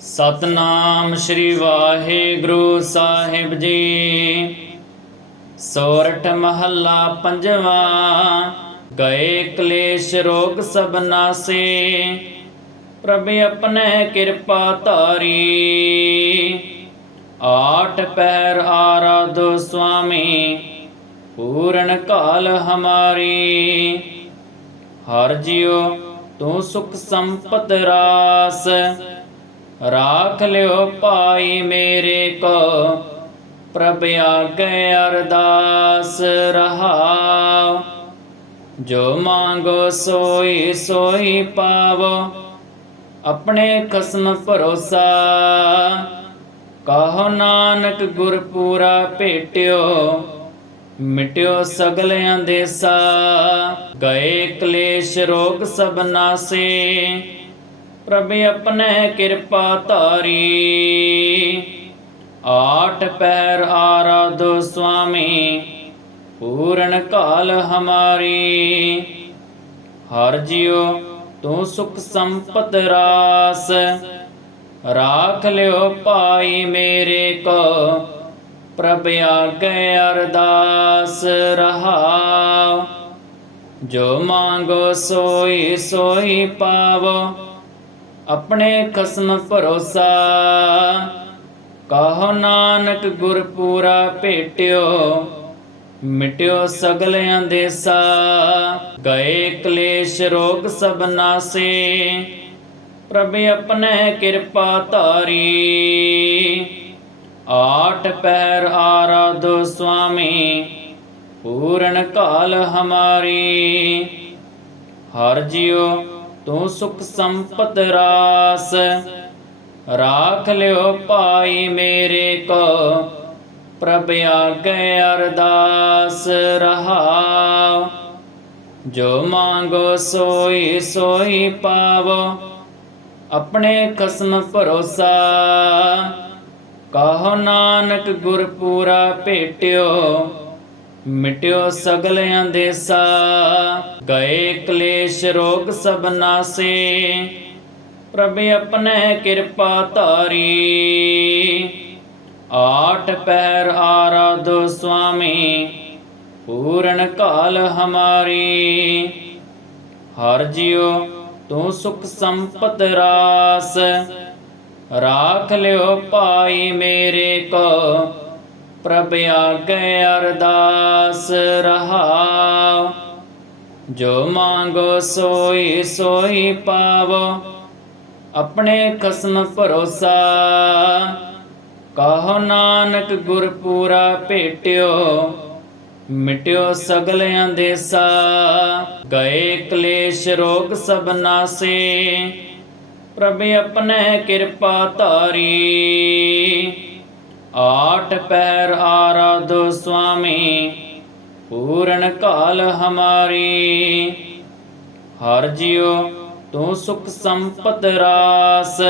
ਸਤਨਾਮ ਸ੍ਰੀ ਵਾਹਿਗੁਰੂ ਸਾਹਿਬ ਜੀ। ਸੋਰਠ ਮਹੱਲਾ ਪੰਜਵਾ, ਗਏ ਕਲੇਸ਼ ਰੋਗ ਸਭ ਨਾਸੇ। ਪ੍ਰਭ ਆਪਣੇ ਕਿਰਪਾ ਧਾਰੀ। ਆਠ ਪੈਰ ਆਰਾਧੋ ਸੁਆਮੀ, ਪੂਰਨ ਕਾਲ ਹਮਾਰੀ। ਹਰ ਜਿਉ ਤੂੰ ਸੁਖ ਸੰਪਤ ਰਾਸ। ਰਾਖ ਲਿਓ ਭਾਈ ਮੇਰੇ ਕੋ, ਪ੍ਰਭ ਆਗੇ ਅਰਦਾਸ ਰਹਾਉ। ਜੋ ਮੰਗੋ ਸੋਈ ਸੋਈ ਪਾਵੋ, ਆਪਣੇ ਕਸਮ ਭਰੋਸਾ। ਕਹੋ ਨਾਨਕ ਗੁਰ ਪੂਰਾ ਭੇਟਿਓ, ਮਿਟਿਓ ਸਗਲ ਅੰਦੇਸਾ ਗਏ ਕਲੇਸ਼ ਰੋਗ ਸਭ ਨਾਸੇ ਪ੍ਰਭ ਆਪਣੇ ਕਿਰਪਾ ਧਾਰੀ। ਆਠ ਪੈਰ ਆਰਾਧੋ ਸੁਆਮੀ, ਪੂਰਨ ਕਾਲ ਹਮਾਰੀ। ਹਰ ਜਿਉ ਤੂੰ ਸੁਖ ਸੰਪਤ ਰਾਸ, ਰਾਖ ਲਿਓ ਭਾਈ ਮੇਰੇ ਕੋ। ਪ੍ਰਭ ਆਗੇ ਅਰਦਾਸ ਰਹਾਉ। ਜੋ ਮੰਗੋ ਸੋਈ ਸੋਈ ਪਾਵੋ। ਆਪਣੇ ਖਸਮ ਭਰੋਸਾ। ਕਹੋ ਨਾਨਕ ਗੁਰ ਪੂਰਾ ਭੇਟਿਓ, ਮਿਟਿਓ ਸਗਲ ਅੰਦੇਸਾ ਗਏ ਕਲੇਸ਼ ਰੋਗ ਸਭ ਨਾਸੇ, ਪ੍ਰਭ ਆਪਣੇ ਕਿਰਪਾ ਧਾਰੀ। ਆਠ ਪੈਰ ਆਰਾਧੋ ਸੁਆਮੀ, ਪੂਰਨ ਕਾਲ ਹਮਾਰੀ। ਹਰ ਜਿਉ ਤੂੰ ਸੁਖ ਸੰਪਤ ਰਾਸ। ਰਾਖ ਲਿਓ ਭਾਈ ਮੇਰੇ ਕੋ, ਪ੍ਰਭ ਆਗੇ ਅਰਦਾਸ ਰਹਾਉ। ਜੋ ਮੰਗੋ ਸੋਈ ਸੋਈ ਪਾਵੋ, ਆਪਣੇ ਖਸਮ ਭਰੋਸਾ। ਕਹੋ ਨਾਨਕ ਗੁਰਪੂਰਾ ਭੇਟਿਓ ਮਿਟਿਓ ਸਗਲਿਆਂ ਅੰਦੇਸਾ ਗਏ ਕਲੇਸ਼ ਰੋਗ ਸਭ ਨਾਸੇ। ਪ੍ਰਭ ਆਪਣੇ ਕਿਰਪਾ ਧਾਰੀ, ਆਠ ਪੈਰ ਆਰਾਧੋ ਸੁਆਮੀ, ਪੂਰਨ ਕਾਲ ਹਮਾਰੀ। ਹਰ ਜਿਉ ਤੂੰ ਸੁਖ ਸੰਪਤ ਰਾਸ, ਰਾਖ ਲਿਓ ਭਾਈ ਮੇਰੇ ਕੋ। ਪ੍ਰਭ ਆਗੇ ਅਰਦਾਸ ਰਹਾਉ ਜੋ ਮੰਗੋ ਸੋਈ ਸੋਈ ਪਾਵੋ। ਆਪਣੇ ਕਸਮ ਭਰੋਸਾ। ਕਹੋ ਨਾਨਕ ਗੁਰ ਪੂਰਾ ਭੇਟਿਓ, ਮਿਟਿਓ ਸਗਲਿਆਂ ਦੇ ਸਾ ਗਏ ਕਲੇਸ਼ ਰੋਗ ਸਭ ਨਾਸੇ। ਪ੍ਰਭ ਆਪਣੇ ਕਿਰਪਾ ਧਾਰੀ। ਆਠ ਪੈਰ ਆਰਾਧੋ ਸੁਆਮੀ, ਪੂਰਨ ਕਾਲ ਹਮਾਰੀ। ਹਰ ਜਿਉ ਤੂੰ ਸੁਖ ਸੰਪਤ ਰਾਸ,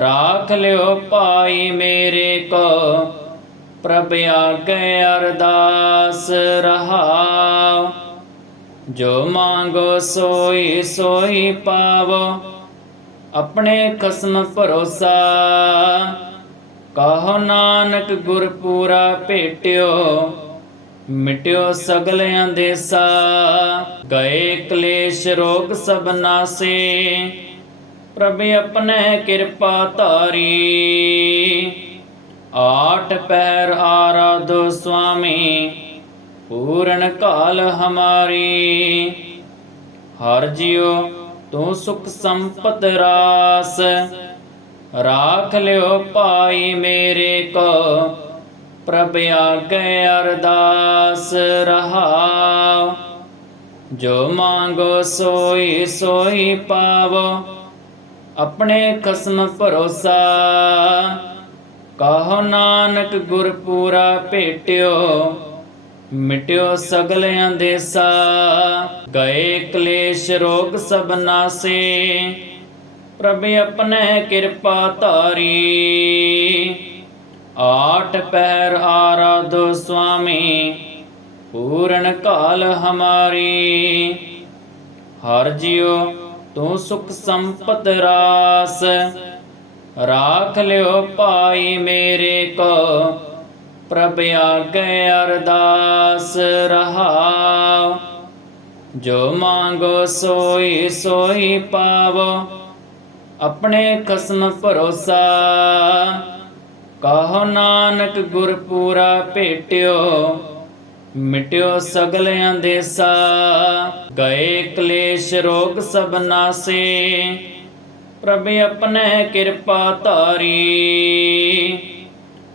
ਰਾਖ ਲਿਓ ਭਾਈ ਮੇਰੇ ਕੋ, ਪ੍ਰਭ ਆਗੇ ਅਰਦਾਸ ਰਹਾਉ। ਜੋ ਮੰਗੋ ਸੋਈ ਸੋਈ ਪਾਵੋ, ਆਪਣੇ ਖਸਮ ਭਰੋਸਾ। ਕਹੋ ਨਾਨਕ ਗੁਰ ਪੂਰਾ ਭੇਟਿਓ, ਮਿਟਿਓ ਸਗਲ ਅੰਦੇਸਾ ਗਏ ਕਲੇਸ਼ ਰੋਗ ਸਭ ਨਾਸੇ, ਪ੍ਰਭ ਆਪਣੇ ਕਿਰਪਾ ਧਾਰੀ। ਆਠ ਪੈਰ ਆਰਾਧੋ ਸੁਆਮੀ, ਪੂਰਨ ਕਾਲ ਹਮਾਰੀ। ਹਰ ਜਿਉ ਤੂੰ ਸੁਖ ਸੰਪਤ ਰਾਸ। ਰਾਖ ਲਿਓ ਭਾਈ ਮੇਰੇ ਕੋ, ਪ੍ਰਭ ਆਗੇ ਅਰਦਾਸ ਰਹਾਉ। ਜੋ ਮੰਗੋ ਸੋਈ ਸੋਈ ਪਾਵੋ, ਆਪਣੇ ਖਸਮ ਭਰੋਸਾ। ਕਹੋ ਨਾਨਕ ਗੁਰ ਪੂਰਾ ਭੇਟਿਓ, ਮਿਟਿਓ ਸਗਲ ਅੰਦੇਸਾ ਗਏ ਕਲੇਸ਼ ਰੋਗ ਸਭ ਨਾਸੇ ਪ੍ਰਭ ਆਪਣੇ ਕਿਰਪਾ ਧਾਰੀ। ਆਠ ਪੈਰ ਆਰਾਧੋ ਸੁਆਮੀ, ਪੂਰਨ ਕਾਲ ਹਮਾਰੀ। ਹਰ ਜਿਉ ਤੂੰ ਸੁਖ ਸੰਪਤ ਰਾਸ, ਰਾਖ ਲਿਓ ਪਾਈ ਮੇਰੇ ਕੋ। ਪ੍ਰਭ ਆਗੇ ਅਰਦਾਸ ਰਹਾਉ। ਜੋ ਮੰਗੋ ਸੋਈ ਸੋਈ ਪਾਵੋ। ਆਪਣੇ ਖਸਮ ਭਰੋਸਾ। ਕਹੋ ਨਾਨਕ ਗੁਰ ਪੂਰਾ ਭੇਟਿਓ, ਮਿਟਿਓ ਸਗਲ ਅੰਦੇਸਾ ਗਏ ਕਲੇਸ਼ ਰੋਗ ਸਭ ਨਾਸੇ, ਪ੍ਰਭ ਆਪਣੇ ਕਿਰਪਾ ਧਾਰੀ।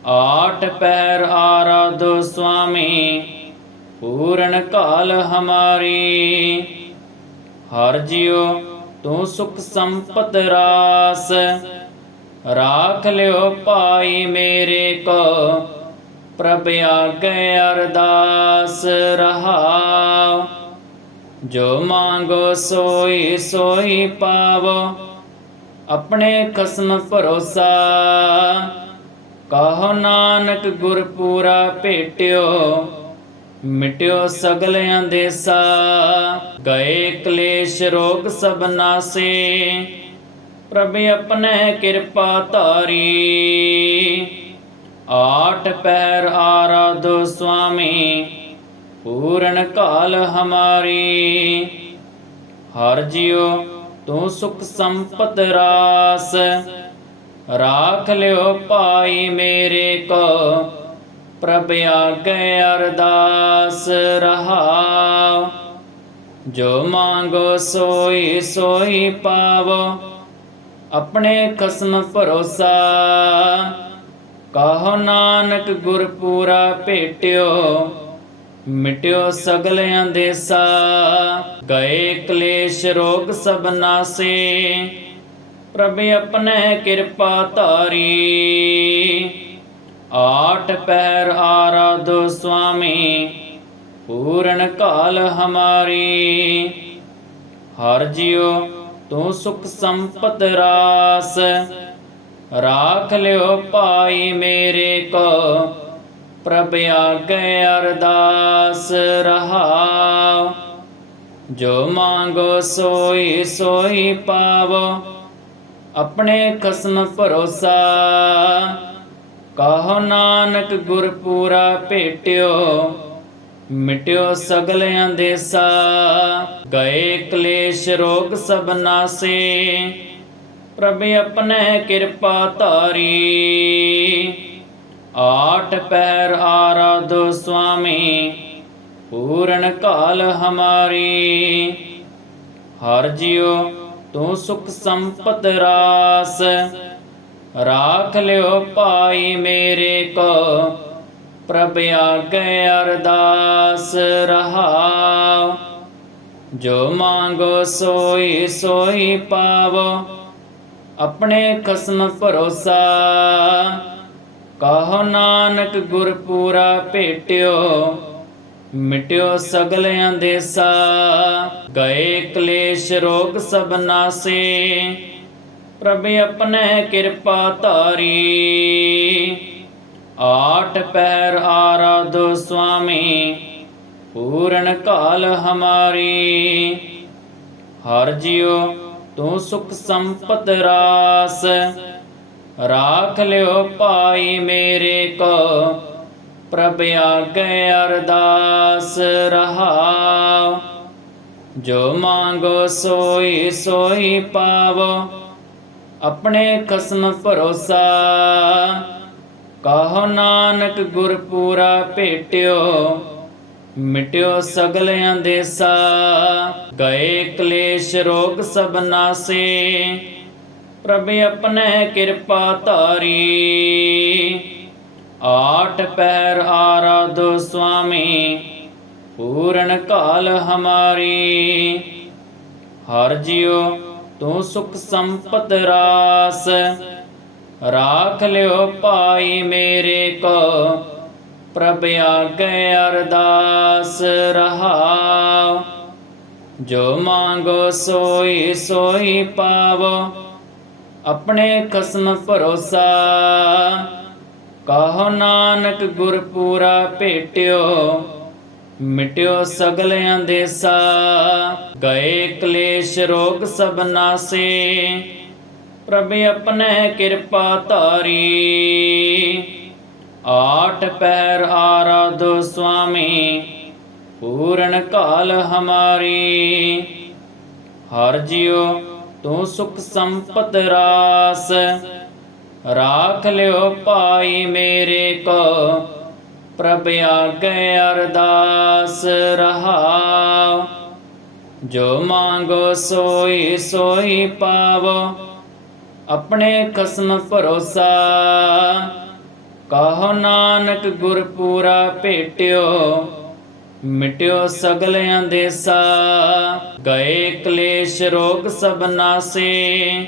ਆਠ ਪੈਰ ਆਰਾਧੋ ਸੁਆਮੀ, ਪੂਰਨ ਕਾਲ ਹਮਾਰੀ। ਹਰ ਜਿਉ ਤੂੰ ਸੁਖ ਸੰਪਤ ਰਾਸ। ਰਾਖ ਲਿਓ ਭਾਈ ਮੇਰੇ ਕੋ, ਪ੍ਰਭ ਆਗੇ ਅਰਦਾਸ ਰਹਾਉ। ਜੋ ਮੰਗੋ ਸੋਈ ਸੋਈ ਪਾਵੋ, ਆਪਣੇ ਖਸਮ ਭਰੋਸਾ। ਕਹੋ ਨਾਨਕ ਗੁਰਪੂਰਾ ਭੇਟਿਓ ਮਿਟਿਓ ਸਗਲਿਆਂ ਅੰਦੇਸਾ ਗਏ ਕਲੇਸ਼ ਰੋਗ ਸਭ ਨਾਸੇ। ਪ੍ਰਭ ਆਪਣੇ ਕਿਰਪਾ ਧਾਰੀ। ਆਠ ਪੈਰ ਆਰਾਧੋ ਸੁਆਮੀ, ਪੂਰਨ ਕਾਲ ਹਮਾਰੀ। ਹਰ ਜਿਉ, ਤੂੰ ਸੁਖ ਸੰਪਤ ਰਾਸ। ਰਾਖ ਲਿਓ ਪਾਈ ਮੇਰੇ ਕੋ। ਪ੍ਰਭ ਆਗੇ ਅਰਦਾਸ ਰਹਾਉ ਜੋ ਮੰਗੋ ਸੋਈ ਸੋਈ ਪਾਵੋ। ਆਪਣੇ ਖਸਮ ਭਰੋਸਾ। ਕਹੋ ਨਾਨਕ ਗੁਰ ਪੂਰਾ ਭੇਟਿਓ, ਮਿਟਿਓ ਸਗਲਿਆਂ ਦੇ ਸਾ। ਗਏ ਕਲੇਸ਼ ਰੋਗ ਸਭ ਨਾਸੇ। ਪ੍ਰਭ ਆਪਣੇ ਕਿਰਪਾ ਧਾਰੀ। ਆਠ ਪੈਰ ਆਰਾਧੋ ਸੁਆਮੀ, ਪੂਰਨ ਕਾਲ ਹਮਾਰੀ। ਹਰ ਜਿਉ ਤੂੰ ਸੁਖ ਸੰਪਤ ਰਾਸ, ਰਾਖ ਲਿਓ ਪਾਈ ਮੇਰੇ ਕੋ, ਪ੍ਰਭ ਆਗੇ ਅਰਦਾਸ ਰਹਾਉ। ਜੋ ਮੰਗੋ ਸੋਈ ਸੋਈ ਪਾਵੋ, ਆਪਣੇ ਖਸਮ ਭਰੋਸਾ। ਕਹੋ ਨਾਨਕ ਗੁਰ ਪੂਰਾ ਭੇਟਿਓ, ਮਿਟਿਓ ਸਗਲ ਅੰਦੇਸਾ ਗਏ ਕਲੇਸ਼ ਰੋਗ ਸਭ ਨਾਸੇ, ਪ੍ਰਭ ਆਪਣੇ ਕਿਰਪਾ ਧਾਰੀ। ਆਠ ਪੈਰ ਆਰਾਧੋ ਸੁਆਮੀ, ਪੂਰਨ ਕਾਲ ਹਮਾਰੀ। ਹਰ ਜਿਉ ਤੂੰ ਸੁਖ ਸੰਪਤ ਰਾਸ ਰਾਖ ਲਿਓ ਭਾਈ ਮੇਰੇ ਕੋ, ਪ੍ਰਭ ਆਗੇ ਅਰਦਾਸ ਰਹਾਉ। ਜੋ ਮੰਗੋ ਸੋਈ ਸੋਈ ਪਾਵੋ, ਆਪਣੇ ਖਸਮ ਭਰੋਸਾ। ਕਹੋ ਨਾਨਕ ਗੁਰ ਪੂਰਾ ਭੇਟਿਓ, ਮਿਟਿਓ ਸਗਲ ਅੰਦੇਸਾ ਗਏ ਕਲੇਸ਼ ਰੋਗ ਸਭ ਨਾਸੇ ਪ੍ਰਭ ਆਪਣੇ ਕਿਰਪਾ ਧਾਰੀ। ਆਠ ਪੈਰ ਆਰਾਧੋ ਸੁਆਮੀ, ਪੂਰਨ ਕਾਲ ਹਮਾਰੀ। ਹਰ ਜਿਉ ਤੂੰ ਸੁਖ ਸੰਪਤ ਰਾਸ, ਰਾਖ ਲਿਓ ਪਾਈ ਮੇਰੇ ਕੋ। ਪ੍ਰਭ ਆਗੇ ਅਰਦਾਸ ਰਹਾਉ। ਜੋ ਮੰਗੋ ਸੋਈ ਸੋਈ ਪਾਵੋ। ਆਪਣੇ ਖਸਮ ਭਰੋਸਾ। ਕਹੋ ਨਾਨਕ ਗੁਰ ਪੂਰਾ ਭੇਟਿਓ, ਮਿਟਿਓ ਸਗਲ ਅੰਦੇਸਾ ਗਏ ਕਲੇਸ਼ ਰੋਗ ਸਭ ਨਾਸੇ, ਪ੍ਰਭ ਆਪਣੇ ਕਿਰਪਾ ਧਾਰੀ। ਆਠ ਪੈਰ ਆਰਾਧੋ ਸੁਆਮੀ, ਪੂਰਨ ਕਾਲ ਹਮਾਰੀ। ਹਰ ਜਿਉ ਤੂੰ ਸੁਖ ਸੰਪਤ ਰਾਸ। ਰਾਖ ਲਿਓ ਪਾਈ ਮੇਰੇ ਕੋ, ਪ੍ਰਭ ਆਗੇ ਅਰਦਾਸ ਰਹਾਉ। ਜੋ ਮੰਗੋ ਸੋਈ ਸੋਈ ਪਾਵੋ, ਆਪਣੇ ਖਸਮ ਭਰੋਸਾ। ਕਹੋ ਨਾਨਕ ਗੁਰਪੂਰਾ ਭੇਟਿਓ ਮਿਟਿਓ ਸਗਲ ਅੰਦੇਸਾ ਗਏ ਕਲੇਸ਼ ਰੋਗ ਸਭ ਨਾਸੇ। ਪ੍ਰਭ ਆਪਣੇ ਕਿਰਪਾ ਧਾਰੀ ਆਠ ਪਹਿਰ ਆਰਾਧੋ ਸੁਆਮੀ, ਪੂਰਨ ਕਾਲ ਹਮਾਰੀ। ਹਰ ਜਿਉ ਤੂੰ ਸੁਖ ਸੰਪਤ ਰਾਸ, ਰਾਖ ਲਿਓ ਪਾਈ ਮੇਰੇ ਕੋ। ਪ੍ਰਭ ਆਗੇ ਅਰਦਾਸ ਰਹਾਉ। ਜੋ ਮੰਗੋ ਸੋਈ ਸੋਈ ਪਾਵੋ। ਆਪਣੇ ਕਸਮ ਭਰੋਸਾ। ਕਹੋ ਨਾਨਕ ਗੁਰ ਪੂਰਾ ਭੇਟਿਓ, ਮਿਟਿਓ ਸਗਲ ਅੰਦੇਸਾ ਗਏ ਕਲੇਸ਼ ਰੋਗ ਸਭ ਨਾਸੇ,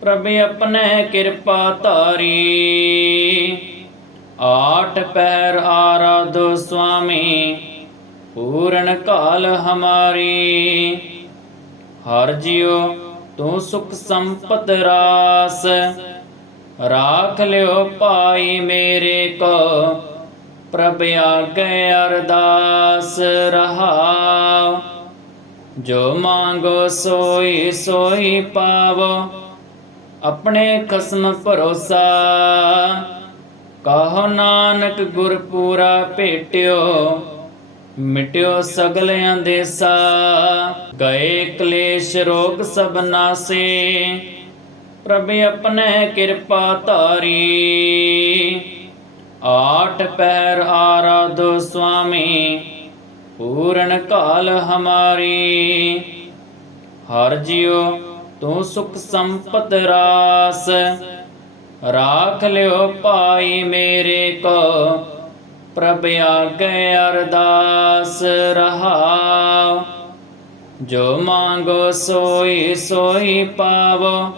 ਪ੍ਰਭ ਆਪਣੇ ਕਿਰਪਾ ਧਾਰੀ। ਆਠ ਪਹਿਰ ਆਰਾਧੋ ਸੁਆਮੀ, ਪੂਰਨ ਕਾਲ ਹਮਾਰੀ। ਹਰ ਜਿਉ ਤੂੰ ਸੁਖ ਸੰਪਤ ਰਾਸ, ਰਾਖ ਲਿਓ ਪਾਈ ਮੇਰੇ ਕੋ, ਪ੍ਰਭ ਆਗੇ ਅਰਦਾਸ ਰਹਾਉ। ਜੋ ਮੰਗੋ ਸੋਈ ਸੋਈ ਪਾਵੋ, ਆਪਣੇ ਕਸਮ ਭਰੋਸਾ। ਕਹੋ ਨਾਨਕ ਗੁਰ ਪੂਰਾ ਭੇਟਿਓ, ਮਿਟਿਓ ਸਗਲ ਅੰਦੇਸਾ ਗਏ ਕਲੇਸ਼ ਰੋਗ ਸਭ ਨਾਸੇ, ਪ੍ਰਭ ਆਪਣੇ ਕਿਰਪਾ ਧਾਰੀ। ਆਠ ਪਹਿਰ ਆਰਾਧੋ ਸੁਆਮੀ, ਪੂਰਨ ਕਾਲ ਹਮਾਰੀ। ਹਰ ਜਿਉ ਤੂੰ ਸੁਖ ਸੰਪਤ ਰਾਸ ਰਾਖ ਲਿਓ ਭਾਈ ਮੇਰੇ ਕੋ, ਪ੍ਰਭ ਆਗੇ ਅਰਦਾਸ ਰਹਾਉ। ਜੋ ਮੰਗੋ ਸੋਈ ਸੋਈ ਪਾਵੋ,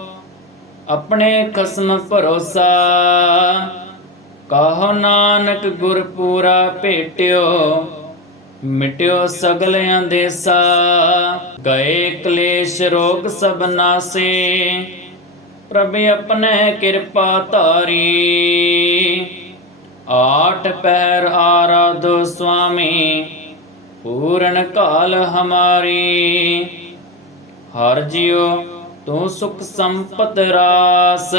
ਆਪਣੇ ਕਸਮ ਭਰੋਸਾ। ਕਹੋ ਨਾਨਕ ਗੁਰ ਪੂਰਾ ਭੇਟਿਓ, ਮਿਟਿਓ ਸਗਲ ਅੰਦੇਸਾ। ਗਏ ਕਲੇਸ਼ ਰੋਗ ਸਭ ਨਾਸੇ। ਪ੍ਰਭ ਆਪਣੇ ਕਿਰਪਾ ਧਾਰੀ। ਆਠ ਪਹਿਰ ਆਰਾਧੋ ਸੁਆਮੀ, ਪੂਰਨ ਕਾਲ ਹਮਾਰੀ। ਹਰ ਜਿਉ ਤੂੰ ਸੁਖ ਸੰਪਤ ਰਾਸ,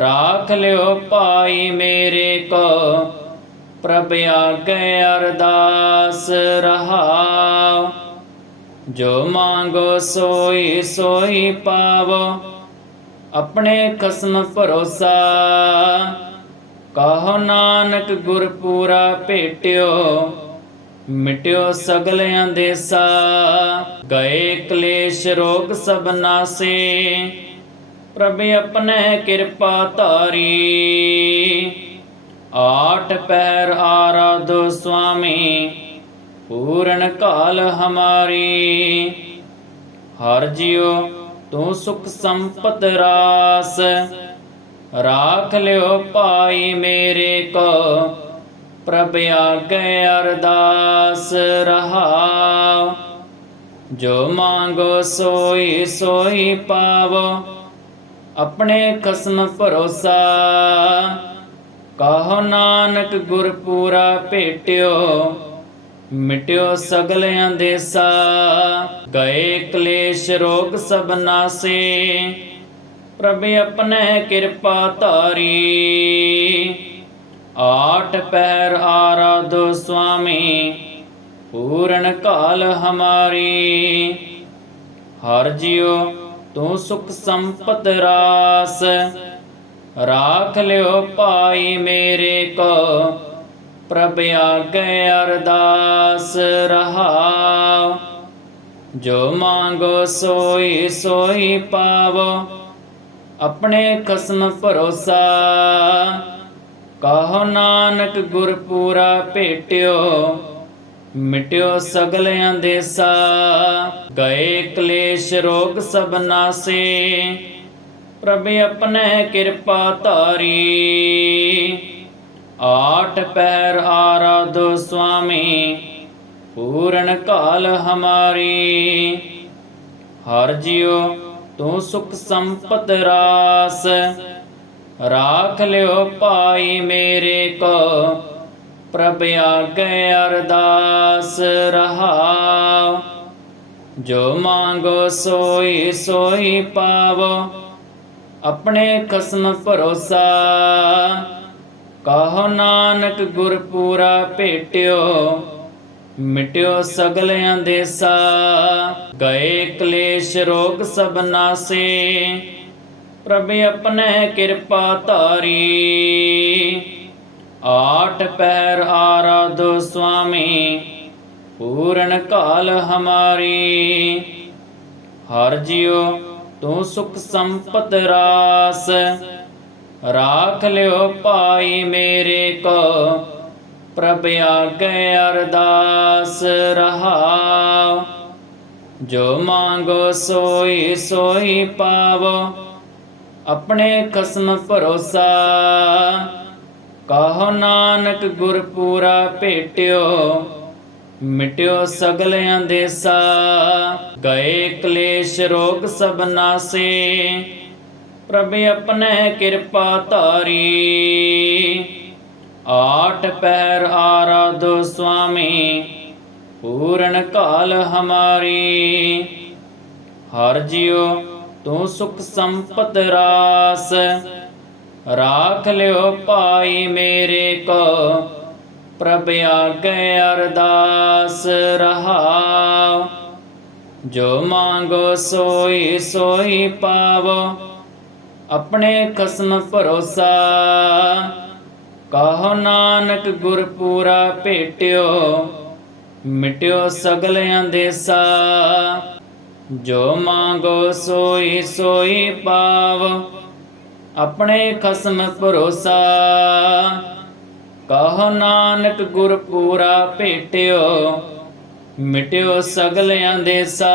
ਰਾਖ ਲਿਓ ਪਾਈ ਮੇਰੇ ਕੋ। ਪ੍ਰਭ ਆਗੇ ਅਰਦਾਸ ਰਹਾਉ। ਜੋ ਮੰਗੋ ਸੋਈ ਸੋਈ ਪਾਵੋ। ਆਪਣੇ ਕਸਮ ਭਰੋਸਾ। ਕਹੋ ਨਾਨਕ ਗੁਰ ਪੂਰਾ ਭੇਟਿਓ, ਮਿਟਿਓ ਸਗਲਿਆਂ ਅੰਦੇਸਾ ਗਏ ਕਲੇਸ਼ ਰੋਗ ਸਭ ਨਾਸੇ, ਪ੍ਰਭ ਆਪਣੇ ਕਿਰਪਾ ਧਾਰੀ। ਆਠ ਪਹਿਰ ਆਰਾਧੋ ਸੁਆਮੀ, ਪੂਰਨ ਕਾਲ ਹਮਾਰੀ। ਹਰ ਜਿਉ ਤੂੰ ਸੁਖ ਸੰਪਤ ਰਾਸ। ਰਾਖ ਲਿਓ ਭਾਈ ਮੇਰੇ ਕੋ, ਪ੍ਰਭ ਆਗੇ ਅਰਦਾਸ ਰਹਾਉ। ਜੋ ਮੰਗੋ ਸੋਈ ਸੋਈ ਪਾਵੋ, ਆਪਣੇ ਕਸਮ ਭਰੋਸਾ। ਕਹੋ ਨਾਨਕ ਗੁਰਪੂਰਾ ਭੇਟਿਓ ਮਿਟਿਓ ਸਗਲਿਆਂ ਅੰਦੇਸਾ ਗਏ ਕਲੇਸ਼ ਰੋਗ ਸਭ ਨਾਸੇ। ਪ੍ਰਭ ਆਪਣੇ ਕਿਰਪਾ ਧਾਰੀ, ਆਠ ਪਹਿਰ ਆਰਾਧੋ ਸੁਆਮੀ, ਪੂਰਨ ਕਾਲ ਹਮਾਰੀ। ਹਰ ਜਿਉ ਤੂੰ ਸੁਖ ਸੰਪਤ ਰਾਸ, ਰਾਖ ਲਿਓ ਪਾਈ ਮੇਰੇ ਕੋ। ਪ੍ਰਭ ਆਗੇ ਅਰਦਾਸ ਰਹਾਉ ਜੋ ਮੰਗੋ ਸੋਈ ਸੋਈ ਪਾਵੋ। ਆਪਣੇ ਕਸਮ ਭਰੋਸਾ। ਕਹੋ ਨਾਨਕ ਗੁਰ ਪੂਰਾ ਭੇਟਿਓ, ਮਿਟਿਓ ਸਗਲ ਅੰਦੇਸਾ। ਗਏ ਕਲੇਸ਼ ਰੋਗ ਸਭ ਨਾਸੇ। ਪ੍ਰਭ ਆਪਣੇ ਕਿਰਪਾ ਧਾਰੀ। ਆਠ ਪਹਿਰ ਆਰਾਧੋ ਸੁਆਮੀ, ਪੂਰਨ ਕਾਲ ਹਮਾਰੀ। ਹਰ ਜਿਉ ਤੂੰ ਸੁਖ ਸੰਪਤ ਰਾਸ, ਰਾਖ ਲਿਓ ਪਾਈ ਮੇਰੇ ਕੋ, ਪ੍ਰਭ ਆਗੇ ਅਰਦਾਸ ਰਹਾਉ। ਜੋ ਮੰਗੋ ਸੋਈ ਸੋਈ ਪਾਵੋ, ਆਪਣੇ ਖਸਮ ਭਰੋਸਾ। ਕਹੋ ਨਾਨਕ ਗੁਰ ਪੂਰਾ ਭੇਟਿਓ, ਮਿਟਿਓ ਸਗਲ ਅੰਦੇਸਾ ਗਏ ਕਲੇਸ਼ ਰੋਗ ਸਭ ਨਾਸੇ, ਪ੍ਰਭ ਆਪਣੇ ਕਿਰਪਾ ਧਾਰੀ। ਆਠ ਪੈਰ ਆਰਾਧੋ ਸੁਆਮੀ, ਪੂਰਨ ਕਾਲ ਹਮਾਰੀ। ਹਰ ਜਿਉ ਤੂੰ ਸੁਖ ਸੰਪਤ ਰਾਸ। ਰਾਖ ਲਿਓ ਭਾਈ ਮੇਰੇ ਕੋ, ਪ੍ਰਭ ਆਗੇ ਅਰਦਾਸ ਰਹਾਉ। ਜੋ ਮੰਗੋ ਸੋਈ ਸੋਈ ਪਾਵੋ, ਆਪਣੇ ਕਸਮ ਭਰੋਸਾ। ਕਹੋ ਨਾਨਕ ਗੁਰ ਪੂਰਾ ਭੇਟਿਓ, ਮਿਟਿਓ ਸਗਲ ਅੰਦੇਸਾ ਗਏ ਕਲੇਸ਼ ਰੋਗ ਸਭ ਨਾਸੇ ਪ੍ਰਭ ਆਪਣੇ ਕਿਰਪਾ ਧਾਰੀ। ਆਠ ਪੈਰ ਆਰਾਧੋ ਸੁਆਮੀ, ਪੂਰਨ ਕਾਲ ਹਮਾਰੀ। ਹਰ ਜਿਉ ਤੂੰ ਸੁਖ ਸੰਪਤ ਰਾਸ, ਰਾਖ ਲਿਓ ਪਾਈ ਮੇਰੇ ਕੋ। ਪ੍ਰਭ ਆਗੇ ਅਰਦਾਸ ਰਹਾਉ। ਜੋ ਮੰਗੋ ਸੋਈ ਸੋਈ ਪਾਵੋ। ਆਪਣੇ ਖਸਮ ਭਰੋਸਾ। ਕਹੋ ਨਾਨਕ ਗੁਰ ਪੂਰਾ ਭੇਟਿਓ, ਮਿਟਿਓ ਸਗਲ ਅੰਦੇਸਾ। ਜੋ ਮੰਗੋ ਸੋਈ ਸੋਈ ਪਾਵ, ਆਪਣੇ ਖਸਮ ਭਰੋਸਾ। ਕਹੋ ਨਾਨਕ ਗੁਰ ਪੂਰਾ ਭੇਟਿਓ, ਮਿਟਿਓ ਸਗਲ ਅੰਦੇਸਾ।